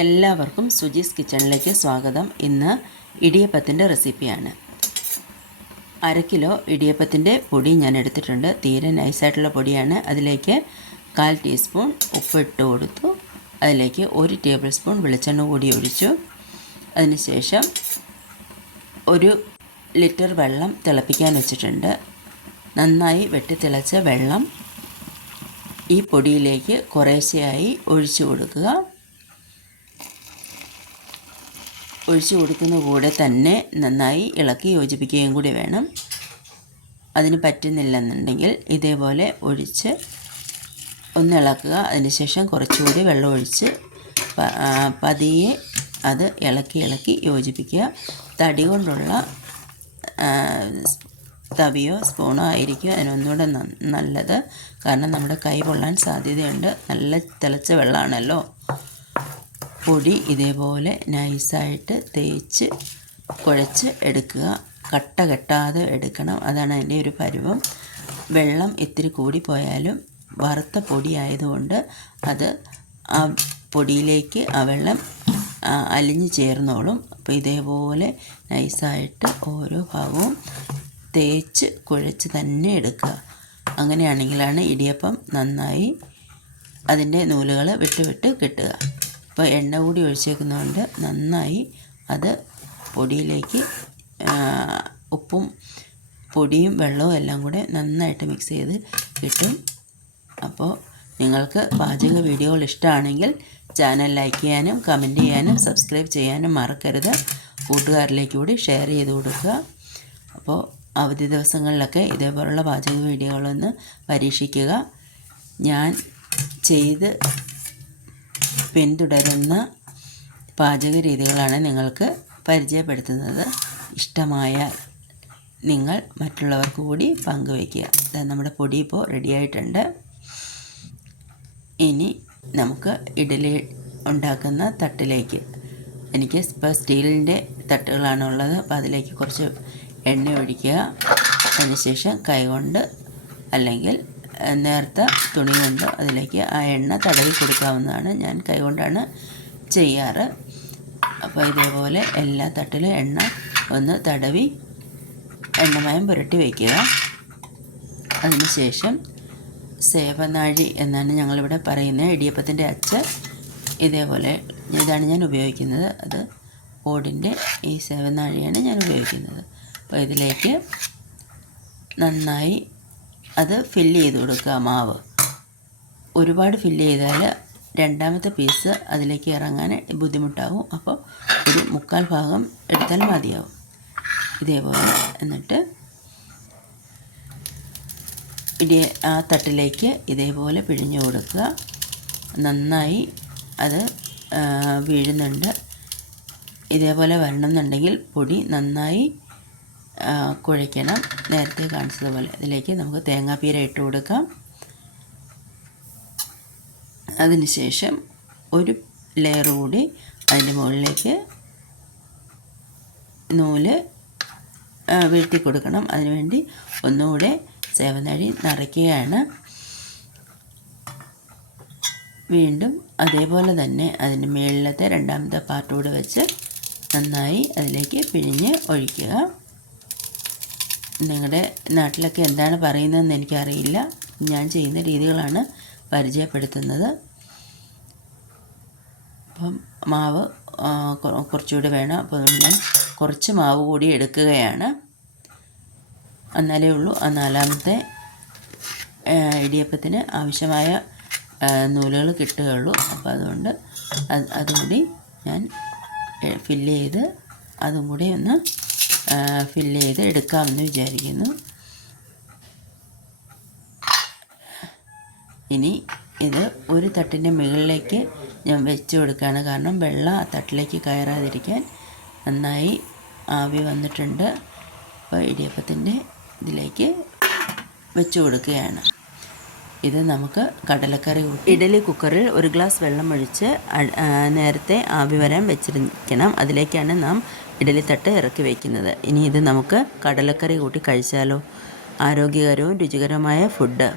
എല്ലാവർക്കും സുജീസ് കിച്ചണിലേക്ക് സ്വാഗതം. ഇന്ന് ഇടിയപ്പത്തിന്റെ റെസിപ്പിയാണ്. അര കിലോ ഇടിയപ്പത്തിന്റെ പൊടി ഞാൻ എടുത്തിട്ടുണ്ട്. തീരെ നൈസായിട്ടുള്ള പൊടിയാണ്. അതിലേക്ക് കാൽ ടീസ്പൂൺ ഉപ്പ് ഇട്ട് കൊടുത്തു. അതിലേക്ക് ഒരു ടേബിൾ സ്പൂൺ വെളിച്ചെണ്ണ കൂടി ഒഴിച്ചു. അതിനുശേഷം ഒരു ലിറ്റർ വെള്ളം തിളപ്പിക്കാൻ വെച്ചിട്ടുണ്ട്. നന്നായി വെട്ടി തിളച്ച വെള്ളം ഈ പൊടിയിലേക്ക് കുറേശ്ശെയായി ഒഴിച്ചു കൊടുക്കുക. ഒഴിച്ചു കൊടുക്കുന്ന കൂടെ തന്നെ നന്നായി ഇളക്കി യോജിപ്പിക്കുകയും കൂടി വേണം. അതിന് പറ്റുന്നില്ലെന്നുണ്ടെങ്കിൽ ഇതേപോലെ ഒഴിച്ച് ഒന്ന് ഇളക്കുക. അതിനുശേഷം കുറച്ചുകൂടി വെള്ളം ഒഴിച്ച് പതിയെ അത് ഇളക്കി ഇളക്കി യോജിപ്പിക്കുക. തടി കൊണ്ടുള്ള തവിയോ സ്പൂണോ ആയിരിക്കും അതിനൊന്നുകൂടെ നല്ലത്. കാരണം നമ്മുടെ കൈ പൊള്ളാൻ സാധ്യതയുണ്ട്. നല്ല തിളച്ച വെള്ളമാണല്ലോ. പൊടി ഇതേപോലെ നൈസായിട്ട് തേച്ച് കുഴച്ച് എടുക്കുക. കട്ട കെട്ടാതെ എടുക്കണം. അതാണ് അതിന്റെ ഒരു പരുവം. വെള്ളം ഇത്തിരി കൂടിപ്പോയാലും വറുത്ത പൊടി ആയതുകൊണ്ട് അത് ആ പൊടിയിലേക്ക് ആ വെള്ളം അലിഞ്ഞു ചേർന്നോളും. അപ്പോൾ ഇതേപോലെ നൈസായിട്ട് ഓരോ ഭാഗവും തേച്ച് കുഴച്ച് തന്നെ എടുക്കുക. അങ്ങനെയാണെങ്കിലാണ് ഇടിയപ്പം നന്നായി അതിന്റെ നൂലുകൾ വിട്ട് വിട്ട് കിട്ടുക. ഇപ്പോൾ എണ്ണ കൂടി ഒഴിച്ചേക്കുന്നതുകൊണ്ട് നന്നായി അത് പൊടിയിലേക്ക് ഉപ്പും പൊടിയും വെള്ളവും എല്ലാം കൂടെ നന്നായിട്ട് മിക്സ് ചെയ്ത് കിട്ടും. അപ്പോൾ നിങ്ങൾക്ക് പാചക വീഡിയോകൾ ഇഷ്ടമാണെങ്കിൽ ചാനൽ ലൈക്ക് ചെയ്യാനും കമന്റ് ചെയ്യാനും സബ്സ്ക്രൈബ് ചെയ്യാനും മറക്കരുത്. കൂട്ടുകാരിലേക്ക് കൂടി ഷെയർ ചെയ്ത് കൊടുക്കുക. അപ്പോൾ അവധി ദിവസങ്ങളിലൊക്കെ ഇതേപോലുള്ള പാചക വീഡിയോകളൊന്ന് പരീക്ഷിക്കുക. ഞാൻ ചെയ്ത് പിന്തുടരുന്ന പാചക രീതികളാണ് നിങ്ങൾക്ക് പരിചയപ്പെടുത്തുന്നത്. ഇഷ്ടമായ നിങ്ങൾ മറ്റുള്ളവർക്ക് കൂടി പങ്കുവയ്ക്കുക. നമ്മുടെ പൊടി ഇപ്പോൾ റെഡിയായിട്ടുണ്ട് ഇനി നമുക്ക് ഇഡലി ഉണ്ടാക്കുന്ന തട്ടിലേക്ക്. എനിക്ക് ഇപ്പോൾ സ്റ്റീലിന്റെ തട്ടുകളാണ് ഉള്ളത്. അപ്പോൾ അതിലേക്ക് കുറച്ച് എണ്ണ ഒഴിക്കുക. അതിനുശേഷം കൈകൊണ്ട് അല്ലെങ്കിൽ നേർത്ത തുണി കൊണ്ട് അതിലേക്ക് ആ എണ്ണ തടവി കൊടുക്കാവുന്നതാണ്. ഞാൻ കൈകൊണ്ടാണ് ചെയ്യാറ്. അപ്പോൾ ഇതേപോലെ എല്ലാ തട്ടിലും എണ്ണ ഒന്ന് തടവി എണ്ണമയം പുരട്ടി വയ്ക്കുക അതിനുശേഷം സേവനാഴി എന്നാണ് ഞങ്ങളിവിടെ പറയുന്നത്. ഇടിയപ്പത്തിന്റെ അച്ച് ഇതേപോലെ ഇതാണ് ഞാൻ ഉപയോഗിക്കുന്നത്. അത് ഓടിന്റെ ഈ സേവനാഴിയാണ് ഞാൻ ഉപയോഗിക്കുന്നത്. അപ്പോൾ ഇതിലേക്ക് നന്നായി അത് ഫില്ല് ചെയ്ത് കൊടുക്കുക മാവ്. ഒരുപാട് ഫില്ല് ചെയ്താൽ രണ്ടാമത്തെ പീസ് അതിലേക്ക് ഇറങ്ങാൻ ബുദ്ധിമുട്ടാകും. അപ്പോൾ ഒരു മുക്കാൽ ഭാഗം എടുത്താൽ മതിയാവും. ഇതേപോലെ എന്നിട്ട് ഇടി ആ തട്ടിലേക്ക് ഇതേപോലെ പിഴിഞ്ഞു കൊടുക്കുക. നന്നായി അത് വീഴുന്നുണ്ട്. ഇതേപോലെ വരണമെന്നുണ്ടെങ്കിൽ പൊടി നന്നായി കുഴയ്ക്കണം നേരത്തെ കാണിച്ചതുപോലെ ഇതിലേക്ക് നമുക്ക് തേങ്ങാപ്പീര ഇട്ട് കൊടുക്കാം. അതിനുശേഷം ഒരു ലെയർ കൂടി അതിന്റെ മുകളിലേക്ക് നൂൽ വീഴ്ത്തി കൊടുക്കണം. അതിനുവേണ്ടി ഒന്നുകൂടെ സേവനഴി നിറയ്ക്കുകയാണ്. വീണ്ടും അതേപോലെ തന്നെ അതിന്റെ മുകളിലത്തെ രണ്ടാമത്തെ പാർട്ടോട് വെച്ച് നന്നായി അതിലേക്ക് പിഴിഞ്ഞ് ഒഴിക്കുക. നിങ്ങളുടെ നാട്ടിലൊക്കെ എന്താണ് പറയുന്നതെന്ന് എനിക്കറിയില്ല. ഞാൻ ചെയ്യുന്ന രീതികളാണ് പരിചയപ്പെടുത്തുന്നത്. അപ്പം മാവ് കുറച്ചുകൂടി വേണം. അപ്പോൾ ഞാൻ കുറച്ച് മാവ് കൂടി എടുക്കുകയാണ്. എന്നാലേ ഉള്ളൂ. ആ നാലാമത്തെ ഇടിയപ്പത്തിന് ആവശ്യമായ നൂലുകൾ കിട്ടുകയുള്ളൂ. അപ്പോൾ അതുകൊണ്ട് അതുകൂടി ഞാൻ ഫില്ല് ചെയ്ത് അതും കൂടി ഒന്ന് ഫില്ല് ചെയ്ത് എടുക്കാമെന്ന് വിചാരിക്കുന്നു. ഇനി ഇത് ഒരു തട്ടിന്റെ മുകളിലേക്ക് ഞാൻ വെച്ച് കൊടുക്കുകയാണ്. കാരണം വെള്ളം ആ തട്ടിലേക്ക് കയറാതിരിക്കാൻ നന്നായി ആവി വന്നിട്ടുണ്ട്. അപ്പോൾ ഇടിയപ്പത്തിന്റെ ഇതിലേക്ക് വെച്ച് കൊടുക്കുകയാണ്. ഇത് നമുക്ക് കടലക്കറി ഇഡലി കുക്കറിൽ ഒരു ഗ്ലാസ് വെള്ളം ഒഴിച്ച് നേരത്തെ ആവി വരാൻ വെച്ചിരിക്കണം. അതിലേക്കാണ് നാം ഇഡലി തട്ട് ഇറക്കി വയ്ക്കുന്നത് ഇനി ഇത് നമുക്ക് കടലക്കറി കൂട്ടി കഴിച്ചാലോ? ആരോഗ്യകരവും രുചികരമായ ഫുഡ്